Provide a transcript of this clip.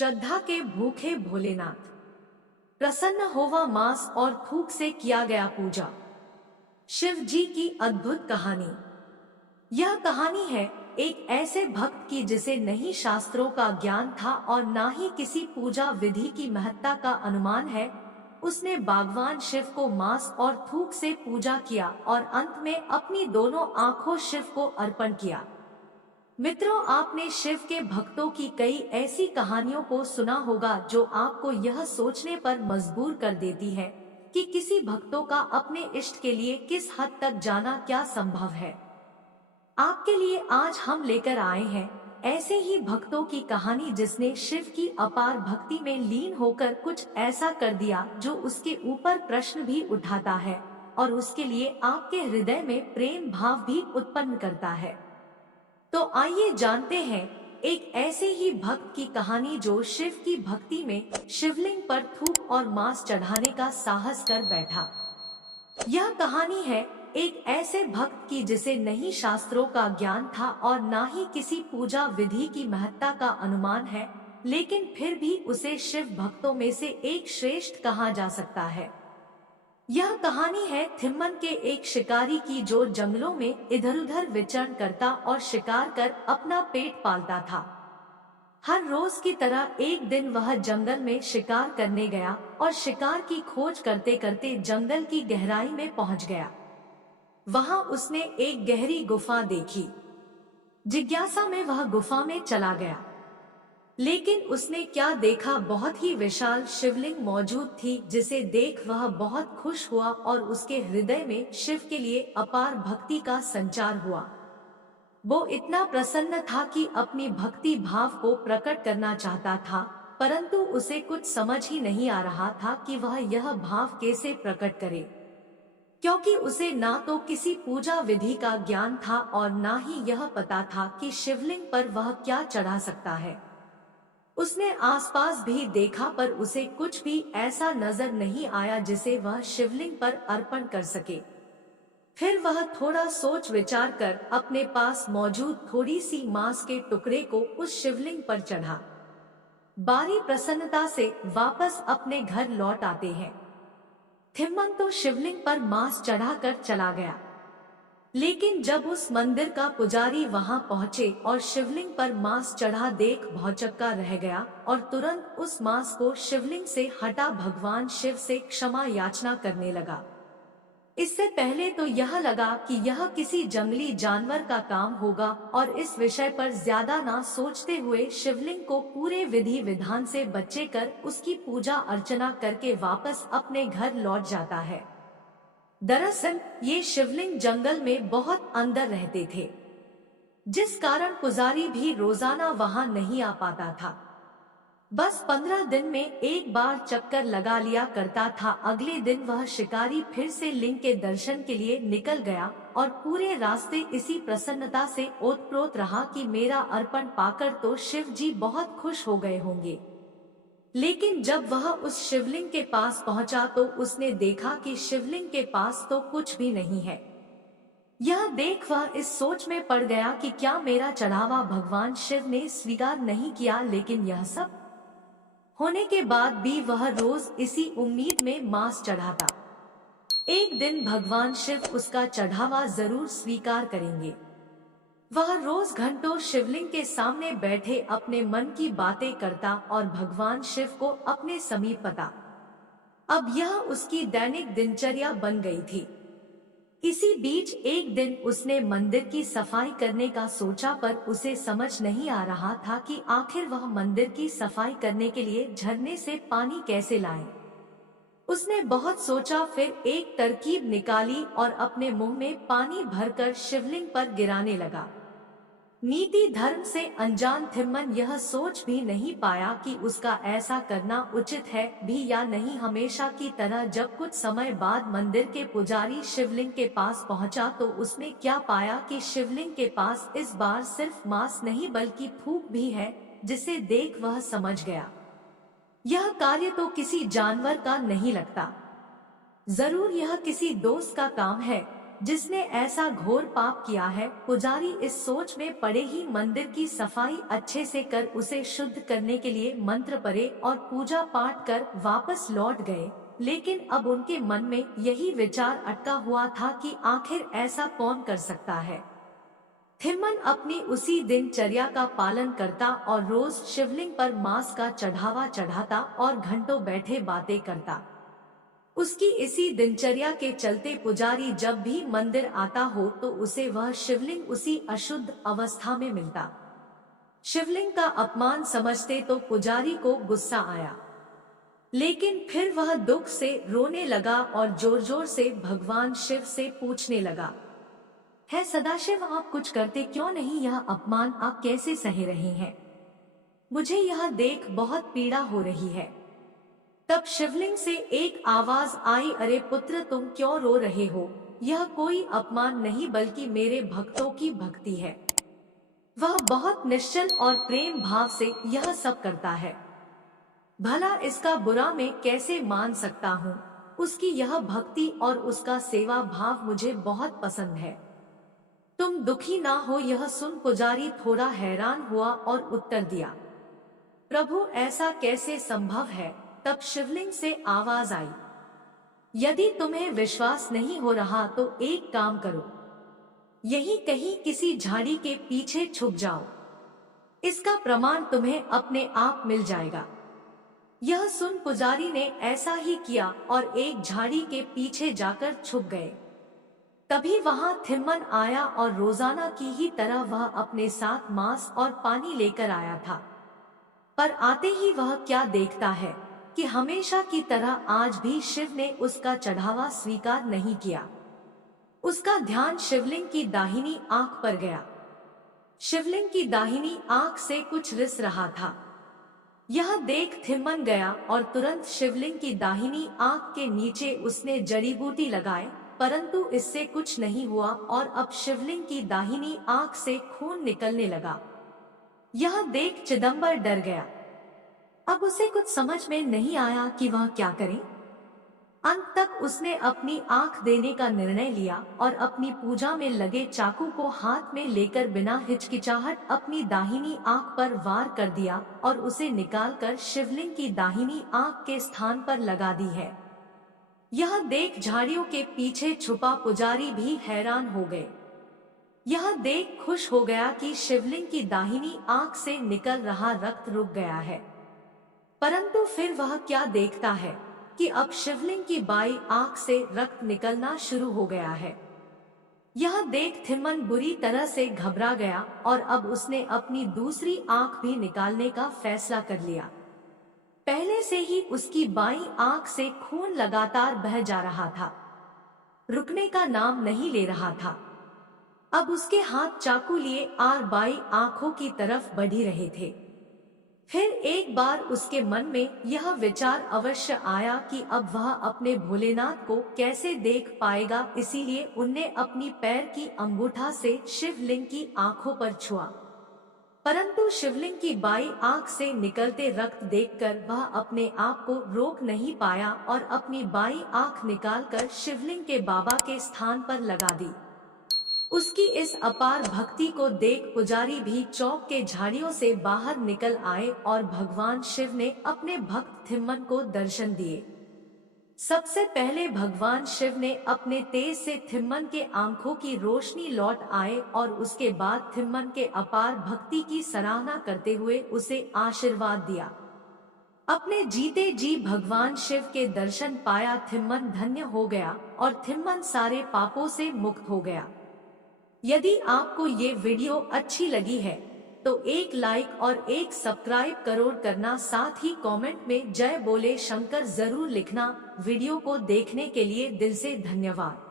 श्रद्धा के भूखे भोलेनाथ। प्रसन्न होवा मांस और थूक से किया गया पूजा। शिव जी की अद्भुत कहानी। यह कहानी है एक ऐसे भक्त की जिसे नहीं शास्त्रों का ज्ञान था और ना ही किसी पूजा विधि की महत्ता का अनुमान है। उसने भगवान शिव को मांस और थूक से पूजा किया और अंत में अपनी दोनों आंखों शिव को अर्पण किया। मित्रों, आपने शिव के भक्तों की कई ऐसी कहानियों को सुना होगा जो आपको यह सोचने पर मजबूर कर देती है कि किसी भक्तों का अपने इष्ट के लिए किस हद तक जाना क्या संभव है। आपके लिए आज हम लेकर आए हैं ऐसे ही भक्तों की कहानी जिसने शिव की अपार भक्ति में लीन होकर कुछ ऐसा कर दिया जो उसके ऊपर प्रश्न भी उठाता है और उसके लिए आपके हृदय में प्रेम भाव भी उत्पन्न करता है। तो आइए जानते हैं एक ऐसे ही भक्त की कहानी जो शिव की भक्ति में शिवलिंग पर थूक और मांस चढ़ाने का साहस कर बैठा। यह कहानी है एक ऐसे भक्त की जिसे नहीं शास्त्रों का ज्ञान था और ना ही किसी पूजा विधि की महत्ता का अनुमान है, लेकिन फिर भी उसे शिव भक्तों में से एक श्रेष्ठ कहा जा सकता है। यह कहानी है थिम्मन के एक शिकारी की जो जंगलों में इधर उधर विचरण करता और शिकार कर अपना पेट पालता था। हर रोज की तरह एक दिन वह जंगल में शिकार करने गया और शिकार की खोज करते करते जंगल की गहराई में पहुंच गया। वहां उसने एक गहरी गुफा देखी। जिज्ञासा में वह गुफा में चला गया, लेकिन उसने क्या देखा, बहुत ही विशाल शिवलिंग मौजूद थी जिसे देख वह बहुत खुश हुआ और उसके हृदय में शिव के लिए अपार भक्ति का संचार हुआ। वो इतना प्रसन्न था कि अपनी भक्ति भाव को प्रकट करना चाहता था, परंतु उसे कुछ समझ ही नहीं आ रहा था कि वह यह भाव कैसे प्रकट करे, क्योंकि उसे ना तो किसी पूजा विधि का ज्ञान था और ना ही यह पता था कि शिवलिंग पर वह क्या चढ़ा सकता है। उसने आसपास भी देखा पर उसे कुछ भी ऐसा नजर नहीं आया जिसे वह शिवलिंग पर अर्पण कर सके। फिर वह थोड़ा सोच विचार कर अपने पास मौजूद थोड़ी सी मांस के टुकड़े को उस शिवलिंग पर चढ़ा। बारी प्रसन्नता से वापस अपने घर लौट आते हैं। थिम्मन तो शिवलिंग पर मांस चढ़ाकर चला गया, लेकिन जब उस मंदिर का पुजारी वहां पहुंचे और शिवलिंग पर मांस चढ़ा देख भौचक्का रह गया और तुरंत उस मांस को शिवलिंग से हटा भगवान शिव से क्षमा याचना करने लगा। इससे पहले तो यह लगा कि यह किसी जंगली जानवर का काम होगा और इस विषय पर ज्यादा ना सोचते हुए शिवलिंग को पूरे विधि विधान से बच्चे कर उसकी पूजा अर्चना करके वापस अपने घर लौट जाता है। दरअसल ये शिवलिंग जंगल में बहुत अंदर रहते थे, जिस कारण पुजारी भी रोजाना वहां नहीं आ पाता था। बस 15 दिन में एक बार चक्कर लगा लिया करता था। अगले दिन वह शिकारी फिर से लिंग के दर्शन के लिए निकल गया और पूरे रास्ते इसी प्रसन्नता से ओतप्रोत रहा कि मेरा अर्पण पाकर तो शिव जी बहुत खुश हो गए होंगे। लेकिन जब वह उस शिवलिंग के पास पहुंचा तो उसने देखा कि शिवलिंग के पास तो कुछ भी नहीं है। यह देख वह इस सोच में पड़ गया कि क्या मेरा चढ़ावा भगवान शिव ने स्वीकार नहीं किया। लेकिन यह सब होने के बाद भी वह रोज इसी उम्मीद में मांस चढ़ाता। एक दिन भगवान शिव उसका चढ़ावा जरूर स्वीकार करेंगे। वह रोज घंटों शिवलिंग के सामने बैठे अपने मन की बातें करता और भगवान शिव को अपने समीप पाता। अब यह उसकी दैनिक दिनचर्या बन गई थी। इसी बीच एक दिन उसने मंदिर की सफाई करने का सोचा, पर उसे समझ नहीं आ रहा था कि आखिर वह मंदिर की सफाई करने के लिए झरने से पानी कैसे लाए। उसने बहुत सोचा, फिर एक तरकीब निकाली और अपने मुंह में पानी भरकर शिवलिंग पर गिराने लगा। नीति धर्म से अनजान थिम्मन यह सोच भी नहीं पाया कि उसका ऐसा करना उचित है भी या नहीं। हमेशा की तरह जब कुछ समय बाद मंदिर के पुजारी शिवलिंग के पास पहुंचा तो उसने क्या पाया कि शिवलिंग के पास इस बार सिर्फ मांस नहीं बल्कि थूक भी है, जिसे देख वह समझ गया यह कार्य तो किसी जानवर का नहीं लगता, जरूर यह किसी दोस्त का काम है। जिसने ऐसा घोर पाप किया है। पुजारी इस सोच में पड़े ही मंदिर की सफाई अच्छे से कर उसे शुद्ध करने के लिए मंत्र पढ़े और पूजा पाठ कर वापस लौट गए। लेकिन अब उनके मन में यही विचार अटका हुआ था कि आखिर ऐसा कौन कर सकता है। थिम्मन अपनी उसी दिनचर्या का पालन करता और रोज शिवलिंग पर मांस का चढ़ावा चढ़ाता और घंटों बैठे बातें करता। उसकी इसी दिनचर्या के चलते पुजारी जब भी मंदिर आता हो तो उसे वह शिवलिंग उसी अशुद्ध अवस्था में मिलता। शिवलिंग का अपमान समझते तो पुजारी को गुस्सा आया, लेकिन फिर वह दुख से रोने लगा और जोर जोर से भगवान शिव से पूछने लगा, है सदाशिव, आप कुछ करते क्यों नहीं? यह अपमान आप कैसे सह रहे हैं? मुझे यह देख बहुत पीड़ा हो रही है। तब शिवलिंग से एक आवाज आई, अरे पुत्र, तुम क्यों रो रहे हो? यह कोई अपमान नहीं बल्कि मेरे भक्तों की भक्ति है। वह बहुत निश्चल और प्रेम भाव से यह सब करता है। भला इसका बुरा मैं कैसे मान सकता हूँ? उसकी यह भक्ति और उसका सेवा भाव मुझे बहुत पसंद है। तुम दुखी ना हो। यह सुन पुजारी थोड़ा हैरान हुआ और उत्तर दिया, प्रभु, ऐसा कैसे संभव है? तब शिवलिंग से आवाज आई, यदि तुम्हें विश्वास नहीं हो रहा तो एक काम करो, यहीं कहीं किसी झाड़ी के पीछे छुप जाओ, इसका प्रमाण तुम्हें अपने आप मिल जाएगा। यह सुन पुजारी ने ऐसा ही किया और एक झाड़ी के पीछे जाकर छुप गए। तभी वहां थिम्मन आया और रोजाना की ही तरह वह अपने साथ मांस और पानी लेकर आया था। पर आते ही वह क्या देखता है कि हमेशा की तरह आज भी शिव ने उसका चढ़ावा स्वीकार नहीं किया। उसका ध्यान शिवलिंग की दाहिनी आंख पर गया। शिवलिंग की दाहिनी आंख से कुछ रिस रहा था। यह देख थिम्मन गया और तुरंत शिवलिंग की दाहिनी आंख के नीचे उसने जड़ी बूटी लगाए, परंतु इससे कुछ नहीं हुआ और अब शिवलिंग की दाहिनी आंख से खून निकलने लगा। यह देख चिदंबर डर गया। अब उसे कुछ समझ में नहीं आया कि वह क्या करे। अंत तक उसने अपनी आंख देने का निर्णय लिया और अपनी पूजा में लगे चाकू को हाथ में लेकर बिना हिचकिचाहट अपनी दाहिनी आंख पर वार कर दिया और उसे निकालकर शिवलिंग की दाहिनी आंख के स्थान पर लगा दी है। यह देख झाड़ियों के पीछे छुपा पुजारी भी हैरान हो गए। यह देख खुश हो गया कि शिवलिंग की दाहिनी आंख से निकल रहा रक्त रुक गया है। परंतु फिर वह क्या देखता है कि अब शिवलिंग की बाई आंख से रक्त निकलना शुरू हो गया है। यह देख थिम्मन बुरी तरह से घबरा गया और अब उसने अपनी दूसरी आंख भी निकालने का फैसला कर लिया। पहले से ही उसकी बाईं आंख से खून लगातार बह जा रहा था, रुकने का नाम नहीं ले रहा था। अब उसके हाथ चाकू लिए आर बाईं आंखों की तरफ बढ़ी रहे थे। फिर एक बार उसके मन में यह विचार अवश्य आया कि अब वह अपने भोलेनाथ को कैसे देख पाएगा, इसीलिए उनने अपनी पैर की अंगूठा से शिवलिंग की आंखों पर छुआ। परंतु शिवलिंग की बाई आंख से निकलते रक्त देखकर वह अपने आप को रोक नहीं पाया और अपनी बाई आंख निकालकर शिवलिंग के बाबा के स्थान पर लगा दी। उसकी इस अपार भक्ति को देख पुजारी भी चौक के झाड़ियों से बाहर निकल आए और भगवान शिव ने अपने भक्त थिम्मन को दर्शन दिए। सबसे पहले भगवान शिव ने अपने तेज से थिम्मन के आंखों की रोशनी लौट आए और उसके बाद थिम्मन के अपार भक्ति की सराहना करते हुए उसे आशीर्वाद दिया। अपने जीते जी भगवान शिव के दर्शन पाया थिम्मन धन्य हो गया और थिम्मन सारे पापों से मुक्त हो गया। यदि आपको ये वीडियो अच्छी लगी है तो एक लाइक और एक सब्सक्राइब जरूर करना, साथ ही कमेंट में जय बोले शंकर जरूर लिखना। वीडियो को देखने के लिए दिल से धन्यवाद।